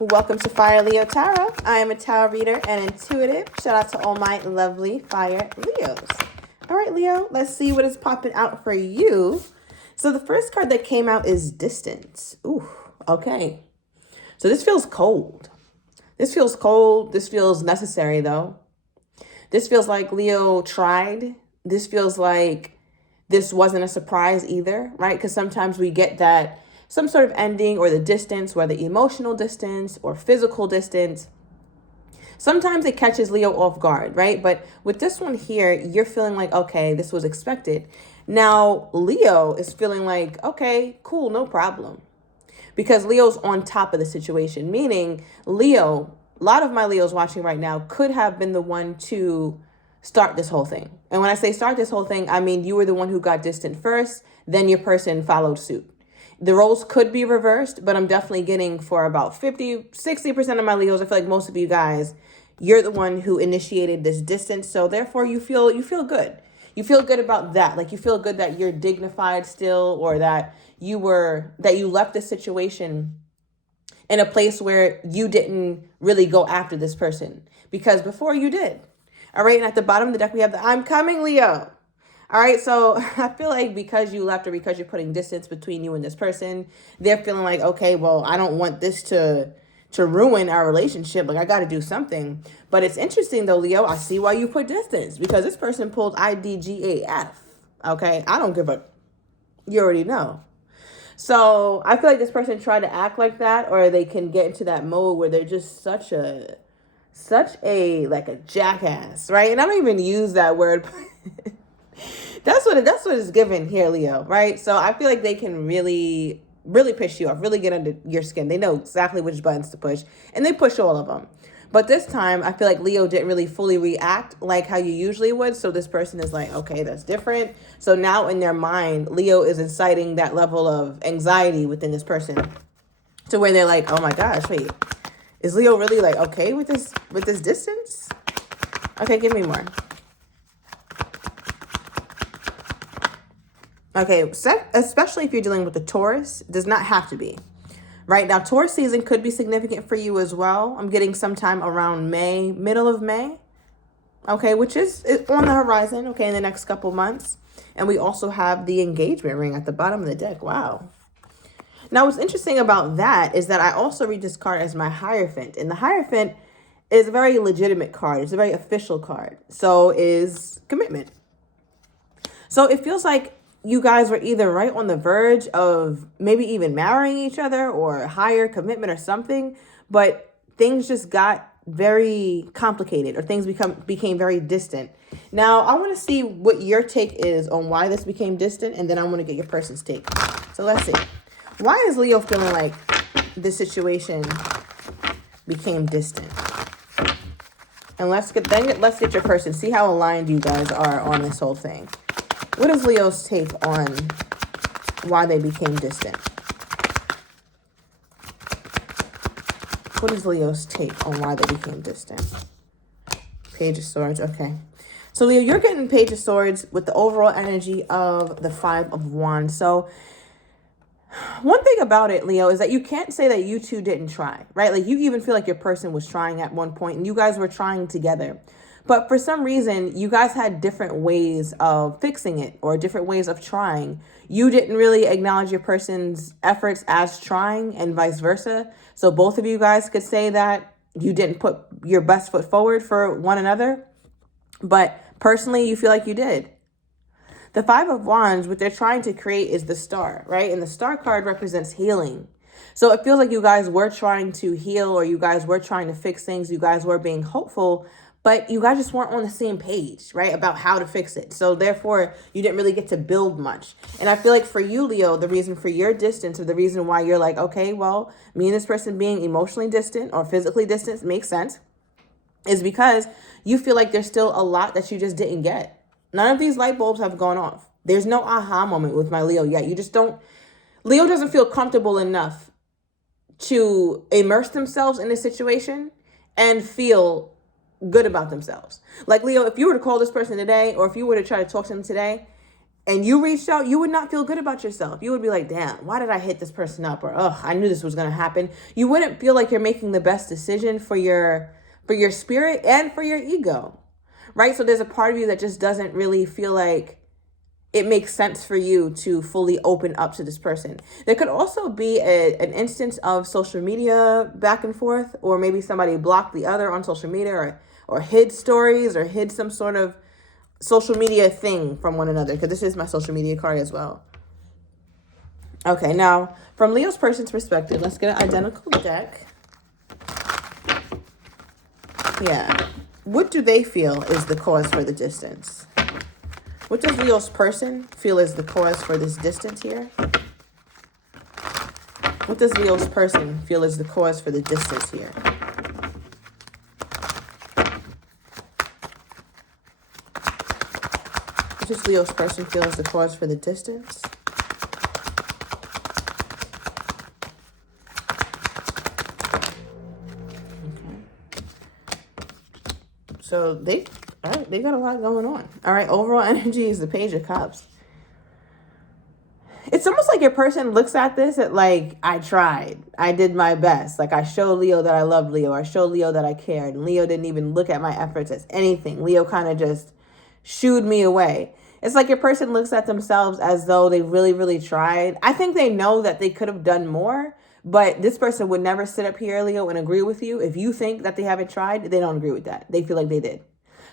Welcome to Fire Leo Tarot. I am a tarot reader and intuitive. Shout out to all my lovely Fire Leos. All right, Leo, let's see what is popping out for you. So the first card that came out is Distance. Ooh, okay. So this feels cold. This feels cold. This feels necessary, though. This feels like Leo tried. This feels like this wasn't a surprise either, right? Because sometimes we get that some sort of ending or the distance, whether emotional distance or physical distance. Sometimes it catches Leo off guard, right? But with this one here, you're feeling like, okay, this was expected. Now, Leo is feeling like, okay, cool, no problem. Because Leo's on top of the situation, meaning Leo, a lot of my Leos watching right now could have been the one to start this whole thing. And when I say start this whole thing, I mean you were the one who got distant first, then your person followed suit. The roles could be reversed, but I'm definitely getting for about 60% of my Leos. I feel like most of you guys, you're the one who initiated this distance. So therefore you feel good. You feel good about that. Like you feel good that you're dignified still, or that you left the situation in a place where you didn't really go after this person, because before you did. All right. And at the bottom of the deck, we have the I'm coming, Leo. All right, so I feel like because you left or because you're putting distance between you and this person, they're feeling like, okay, well, I don't want this to ruin our relationship. Like, I got to do something. But it's interesting, though, Leo. I see why you put distance, because this person pulled IDGAF. Okay, I don't give a... You already know. So I feel like this person tried to act like that, or they can get into that mode where they're just such a like a jackass, right? And I don't even use that word. That's what it's given here, Leo, right? So I feel like they can really, really piss you off, really get under your skin. They know exactly which buttons to push, and they push all of them. But this time, I feel like Leo didn't really fully react like how you usually would. So this person is like, okay, that's different. So now in their mind, Leo is inciting that level of anxiety within this person to where they're like, oh my gosh, wait, is Leo really like okay with this distance? Okay, give me more. Okay, especially if you're dealing with a Taurus, it does not have to be. Right now, Taurus season could be significant for you as well. I'm getting sometime around May, middle of May. Okay, which is on the horizon, okay, in the next couple months. And we also have the engagement ring at the bottom of the deck. Wow. Now, what's interesting about that is that I also read this card as my Hierophant. And the Hierophant is a very legitimate card. It's a very official card. So is commitment. So it feels like you guys were either right on the verge of maybe even marrying each other or higher commitment or something, but things just got very complicated, or things became very distant. Now, I want to see what your take is on why this became distant, and then I want to get your person's take. So let's see. Why is Leo feeling like this situation became distant? And let's get your person. See how aligned you guys are on this whole thing. What is Leo's take on why they became distant? What is Leo's take on why they became distant? Page of Swords, okay. So Leo, you're getting Page of Swords with the overall energy of the Five of Wands. So one thing about it, Leo, is that you can't say that you two didn't try, right? Like you even feel like your person was trying at one point and you guys were trying together. But for some reason, you guys had different ways of fixing it or different ways of trying. You didn't really acknowledge your person's efforts as trying, and vice versa. So both of you guys could say that you didn't put your best foot forward for one another. But personally, you feel like you did. The Five of Wands, what they're trying to create is the Star, right? And the Star card represents healing. So it feels like you guys were trying to heal, or you guys were trying to fix things. You guys were being hopeful, but you guys just weren't on the same page, right, about how to fix it. So therefore, you didn't really get to build much. And I feel like for you, Leo, the reason for your distance, or the reason why you're like, okay, well, me and this person being emotionally distant or physically distant makes sense, is because you feel like there's still a lot that you just didn't get. None of these light bulbs have gone off. There's no aha moment with my Leo yet. You just don't... Leo doesn't feel comfortable enough to immerse themselves in a situation and feel good about themselves. Like, Leo, if you were to call this person today, or if you were to try to talk to them today, and you reached out, you would not feel good about yourself. You would be like, damn, why did I hit this person up? Or, ugh, I knew this was going to happen. You wouldn't feel like you're making the best decision for your spirit and for your ego, right? So there's a part of you that just doesn't really feel like it makes sense for you to fully open up to this person. There could also be an instance of social media back and forth, or maybe somebody blocked the other on social media, or hid stories, or hid some sort of social media thing from one another, because this is my social media card as well. Okay, now from Leo's person's perspective, let's get an identical deck. Yeah. What do they feel is the cause for the distance? What does Leo's person feel is the cause for this distance here? What does Leo's person feel is the cause for the distance here? What does Leo's person feel is the cause for the distance? Okay. So they got a lot going on. All right, overall energy is the Page of Cups. It's almost like your person looks at this at like, I tried. I did my best. Like, I showed Leo that I loved Leo. I showed Leo that I cared. And Leo didn't even look at my efforts as anything. Leo kind of just shooed me away. It's like your person looks at themselves as though they really, really tried. I think they know that they could have done more, but this person would never sit up here, Leo, and agree with you. If you think that they haven't tried, they don't agree with that. They feel like they did.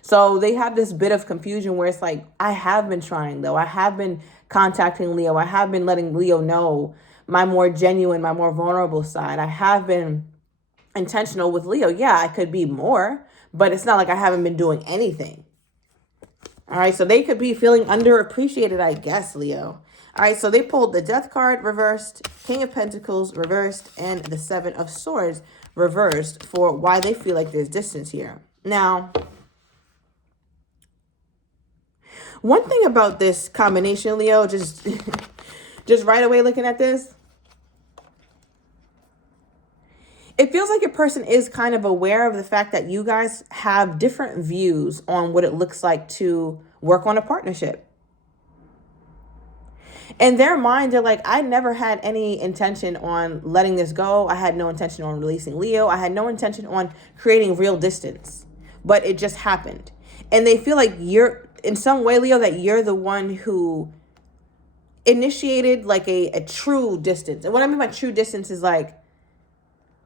So they have this bit of confusion where it's like, I have been trying, though. I have been contacting Leo. I have been letting Leo know my more genuine, my more vulnerable side. I have been intentional with Leo. Yeah, I could be more, but it's not like I haven't been doing anything. All right, so they could be feeling underappreciated, I guess, Leo. All right, so they pulled the Death card reversed, King of Pentacles reversed, and the Seven of Swords reversed for why they feel like there's distance here. Now, one thing about this combination, Leo, just right away looking at this, it feels like your person is kind of aware of the fact that you guys have different views on what it looks like to work on a partnership. In their mind, they're like, I never had any intention on letting this go. I had no intention on releasing Leo. I had no intention on creating real distance, but it just happened. And they feel like you're, in some way, Leo, that you're the one who initiated like a true distance. And what I mean by true distance is like,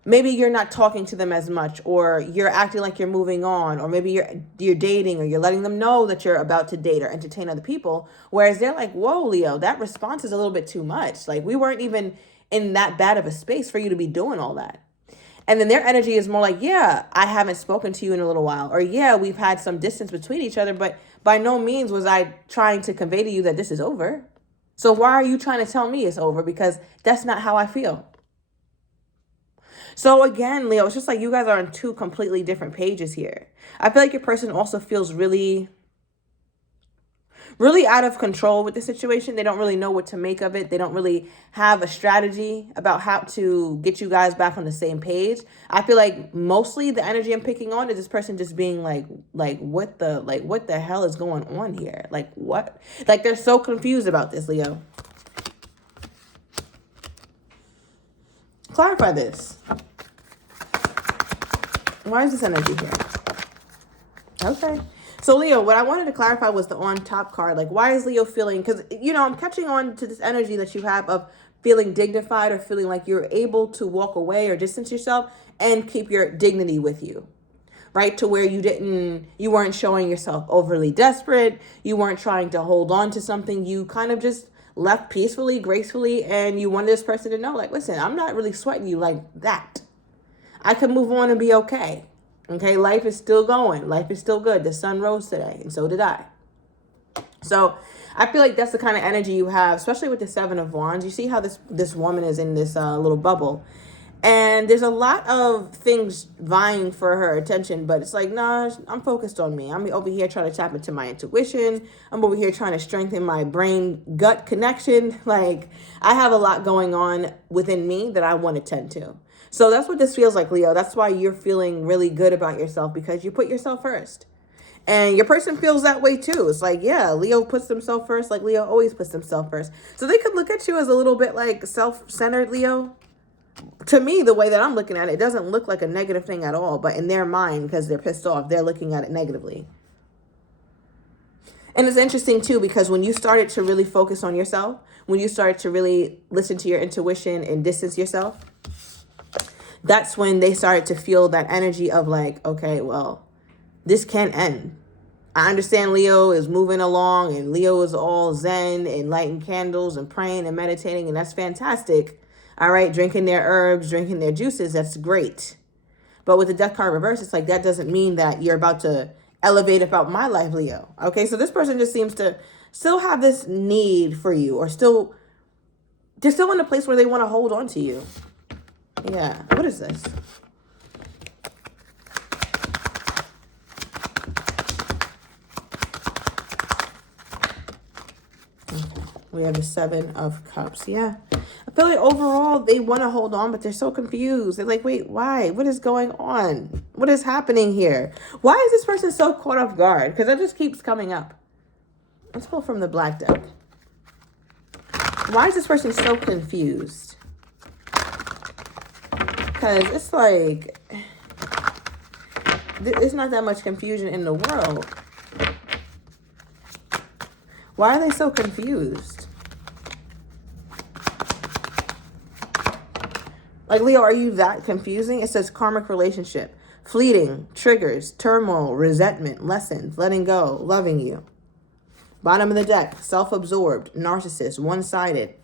maybe you're not talking to them as much, or you're acting like you're moving on, or maybe you're dating, or you're letting them know that you're about to date or entertain other people. Whereas they're like, whoa, Leo, that response is a little bit too much. Like, we weren't even in that bad of a space for you to be doing all that. And then their energy is more like, yeah, I haven't spoken to you in a little while. Or yeah, we've had some distance between each other, but by no means was I trying to convey to you that this is over. So why are you trying to tell me it's over? Because that's not how I feel. So again, Leo, it's just like you guys are on two completely different pages here. I feel like your person also feels really, really out of control with the situation. They don't really know what to make of it. They don't really have a strategy about how to get you guys back on the same page. I feel like mostly the energy I'm picking on is this person just being like what the hell is going on here? Like, what? Like, they're so confused about this, Leo. Clarify this. Why is this energy here? Okay. So, Leo, what I wanted to clarify was the on top card. Like, why is Leo feeling, because, you know, I'm catching on to this energy that you have of feeling dignified, or feeling like you're able to walk away or distance yourself and keep your dignity with you, right? To where you weren't showing yourself overly desperate. You weren't trying to hold on to something. You kind of just left peacefully, gracefully, and you wanted this person to know, like, listen, I'm not really sweating you like that. I can move on and be okay. Okay, life is still going. Life is still good. The sun rose today, and so did I. So I feel like that's the kind of energy you have, especially with the Seven of Wands. You see how this woman is in this little bubble. And there's a lot of things vying for her attention, but it's like, nah, I'm focused on me. I'm over here trying to tap into my intuition. I'm over here trying to strengthen my brain-gut connection. Like, I have a lot going on within me that I want to tend to. So that's what this feels like, Leo. That's why you're feeling really good about yourself, because you put yourself first. And your person feels that way too. It's like, yeah, Leo puts himself first, like Leo always puts himself first. So they could look at you as a little bit like self-centered Leo. To me, the way that I'm looking at it, it doesn't look like a negative thing at all. But in their mind, because they're pissed off, they're looking at it negatively. And it's interesting too, because when you started to really focus on yourself, when you started to really listen to your intuition and distance yourself, that's when they started to feel that energy of like, okay, well, this can end. I understand Leo is moving along and Leo is all zen and lighting candles and praying and meditating, and that's fantastic. All right, drinking their herbs, drinking their juices, that's great. But with the death card reverse, it's like that doesn't mean that you're about to elevate about my life, Leo. Okay, so this person just seems to still have this need for you, or they're still in a place where they want to hold on to you. Yeah, what is this? We have the 7 of Cups. Yeah. I feel like overall they want to hold on, but they're so confused. They're like, wait, why? What is going on? What is happening here? Why is this person so caught off guard? Because that just keeps coming up. Let's pull from the black deck. Why is this person so confused? Because it's like, there's not that much confusion in the world. Why are they so confused? Like, Leo, are you that confusing? It says karmic relationship, fleeting, triggers, turmoil, resentment, lessons, letting go, loving you. Bottom of the deck, self-absorbed, narcissist, one-sided.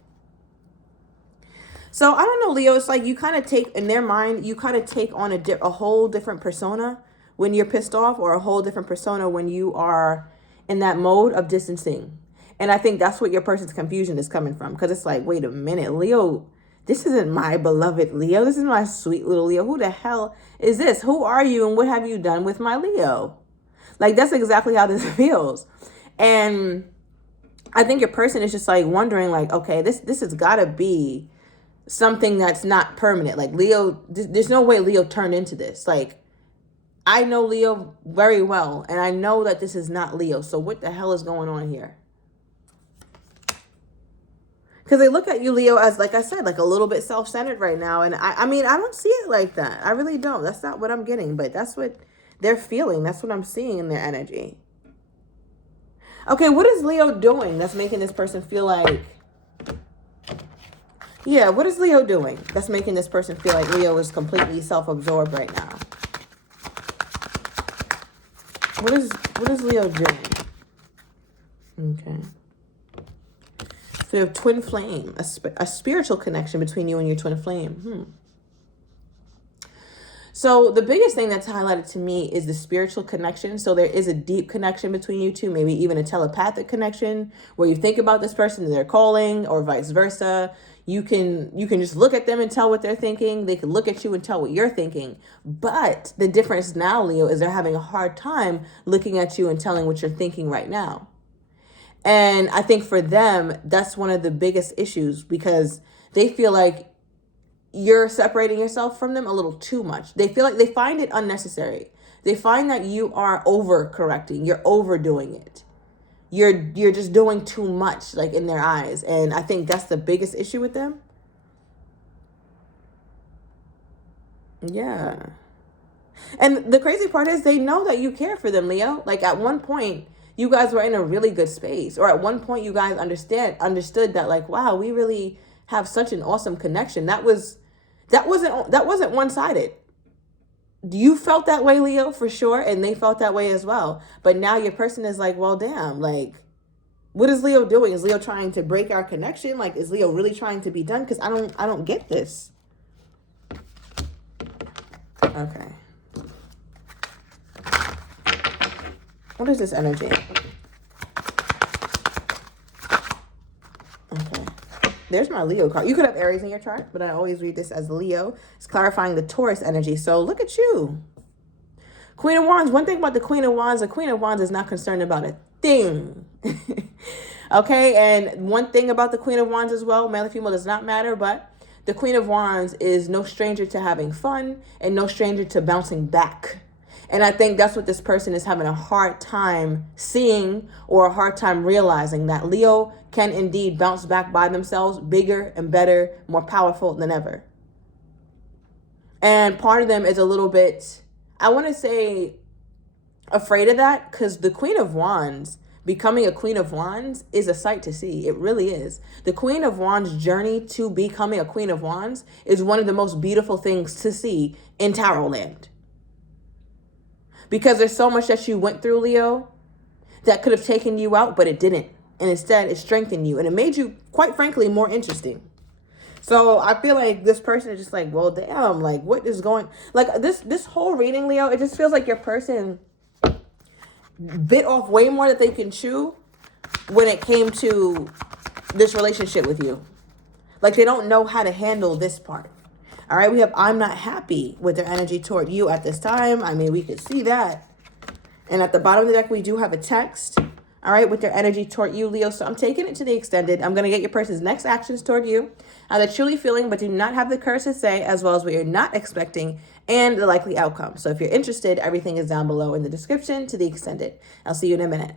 So, I don't know, Leo, it's like you kind of take, in their mind, you kind of take on a whole different persona when you're pissed off, or a whole different persona when you are in that mode of distancing. And I think that's what your person's confusion is coming from. Because it's like, wait a minute, Leo, this isn't my beloved Leo. This is my sweet little Leo. Who the hell is this? Who are you and what have you done with my Leo? Like, that's exactly how this feels. And I think your person is just like wondering like, okay, this has got to be something that's not permanent. Like, Leo, there's no way Leo turned into this. Like, I know Leo very well, and I know that this is not Leo. So what the hell is going on here? Because they look at you, Leo, as, like I said, like a little bit self-centered right now. And I mean, I don't see it like that. I really don't. That's not what I'm getting. But that's what they're feeling. That's what I'm seeing in their energy. Okay, what is Leo doing that's making this person feel like... Yeah, what is Leo doing that's making this person feel like Leo is completely self-absorbed right now? What is Leo doing? Okay. So you have twin flame, a spiritual connection between you and your twin flame. So the biggest thing that's highlighted to me is the spiritual connection. So there is a deep connection between you two, maybe even a telepathic connection where you think about this person and they're calling, or vice versa. You can just look at them and tell what they're thinking. They can look at you and tell what you're thinking. But the difference now, Leo, is they're having a hard time looking at you and telling what you're thinking right now. And I think for them, that's one of the biggest issues, because they feel like you're separating yourself from them a little too much. They feel like they find it unnecessary. They find that you are overcorrecting. You're overdoing it. You're just doing too much, like, in their eyes. And I think that's the biggest issue with them. Yeah. And the crazy part is they know that you care for them, Leo. Like, at one point, you guys were in a really good space. Or at one point, you guys understood that, like, wow, we really have such an awesome connection. That wasn't one-sided. You felt that way, Leo, for sure. And they felt that way as well. But now your person is like, well, damn, like, what is Leo doing? Is Leo trying to break our connection? Like, is Leo really trying to be done? Because I don't get this. Okay. What is this energy? Okay. There's my Leo card. You could have Aries in your chart, but I always read this as Leo. It's clarifying the Taurus energy. So look at you. Queen of Wands. One thing about the Queen of Wands is not concerned about a thing. Okay, and one thing about the Queen of Wands as well, male or female does not matter, but the Queen of Wands is no stranger to having fun and no stranger to bouncing back. And I think that's what this person is having a hard time seeing, or a hard time realizing, that Leo can indeed bounce back by themselves bigger and better, more powerful than ever. And part of them is a little bit, I want to say, afraid of that, because the Queen of Wands, becoming a Queen of Wands, is a sight to see. It really is. The Queen of Wands journey to becoming a Queen of Wands is one of the most beautiful things to see in tarot land. Because there's so much that you went through, Leo, that could have taken you out, but it didn't. And instead, it strengthened you. And it made you, quite frankly, more interesting. So I feel like this person is just like, well, damn, like, what is going... Like, this whole reading, Leo, it just feels like your person bit off way more that they can chew when it came to this relationship with you. Like, they don't know how to handle this part. All right, we have I'm not happy with their energy toward you at this time. I mean, we could see that. And at the bottom of the deck, we do have a text, all right, with their energy toward you, Leo. So I'm taking it to the extended. I'm going to get your person's next actions toward you, how they're truly feeling but do not have the courage to say, as well as what you're not expecting, and the likely outcome. So if you're interested, everything is down below in the description to the extended. I'll see you in a minute.